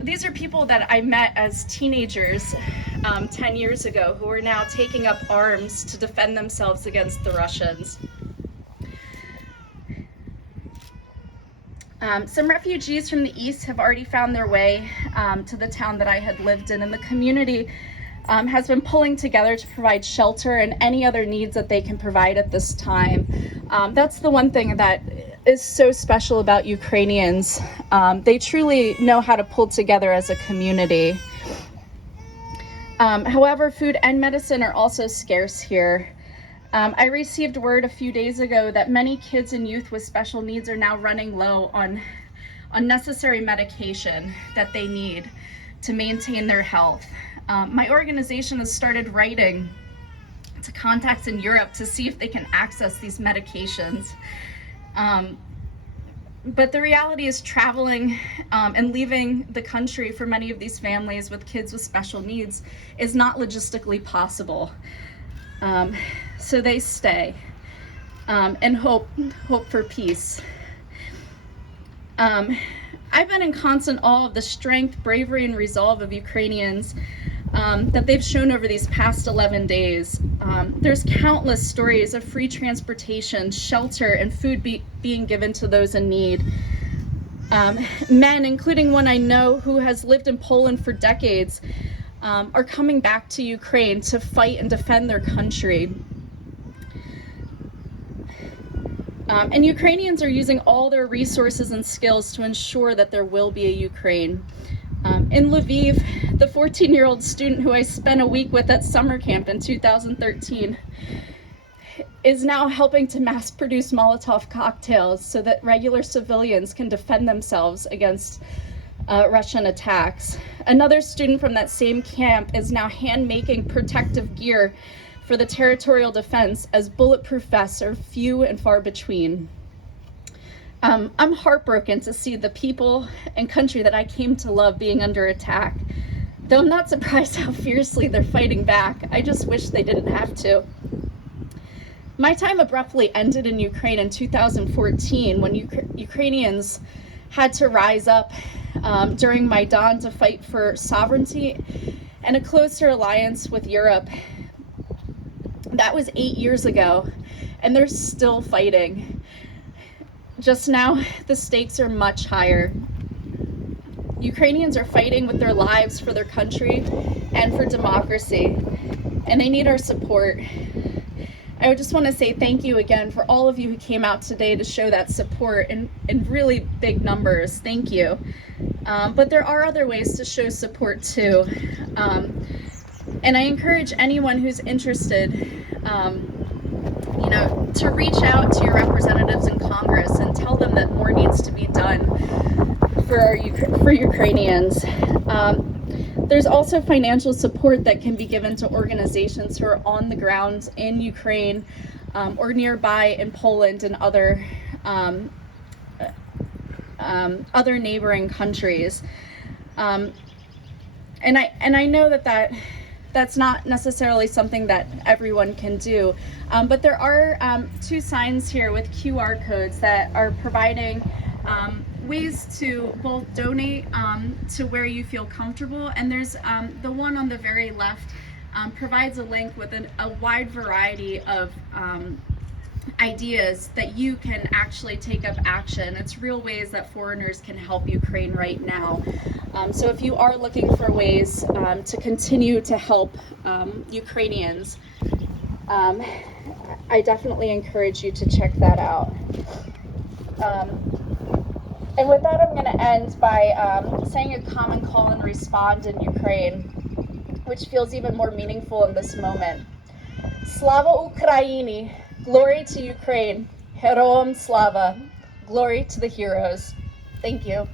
These are people that I met as teenagers 10 years ago who are now taking up arms to defend themselves against the Russians. Some refugees from the east have already found their way to the town that I had lived in, and the community has been pulling together to provide shelter and any other needs that they can provide at this time. That's the one thing that is so special about Ukrainians. They truly know how to pull together as a community. However, food and medicine are also scarce here. I received word a few days ago that many kids and youth with special needs are now running low on necessary medication that they need to maintain their health. My organization has started writing to contacts in Europe to see if they can access these medications. But the reality is traveling and leaving the country for many of these families with kids with special needs is not logistically possible. So they stay and hope for peace. I've been in constant awe of the strength, bravery, and resolve of Ukrainians that they've shown over these past 11 days. There's countless stories of free transportation, shelter, and food being given to those in need. Men, including one I know who has lived in Poland for decades, are coming back to Ukraine to fight and defend their country. And Ukrainians are using all their resources and skills to ensure that there will be a Ukraine. In Lviv, the 14-year-old student who I spent a week with at summer camp in 2013 is now helping to mass produce Molotov cocktails so that regular civilians can defend themselves against Russian attacks. Another student from that same camp is now hand-making protective gear for the territorial defense, as bulletproof vests are few and far between. I'm heartbroken to see the people and country that I came to love being under attack. Though I'm not surprised how fiercely they're fighting back, I just wish they didn't have to. My time abruptly ended in Ukraine in 2014 when Ukrainians had to rise up during Maidan to fight for sovereignty and a closer alliance with Europe. That was 8 years ago, and they're still fighting. Just now, the stakes are much higher. Ukrainians are fighting with their lives for their country and for democracy, and they need our support. I would just want to say thank you again for all of you who came out today to show that support in really big numbers. Thank you. But there are other ways to show support too. And I encourage anyone who's interested, to reach out to your representatives in Congress and tell them that more needs to be done for Ukrainians. There's also financial support that can be given to organizations who are on the ground in Ukraine or nearby in Poland and other neighboring countries. And I know that's not necessarily something that everyone can do, but there are 2 signs here with QR codes that are providing ways to both donate to where you feel comfortable, and there's the one on the very left provides a link with a wide variety of ideas that you can actually take up action. It's real ways that foreigners can help Ukraine right now. So if you are looking for ways to continue to help Ukrainians, I definitely encourage you to check that out. And with that, I'm going to end by saying a common call and respond in Ukraine, which feels even more meaningful in this moment. Slava Ukraini, glory to Ukraine, Heroam Slava, glory to the heroes. Thank you.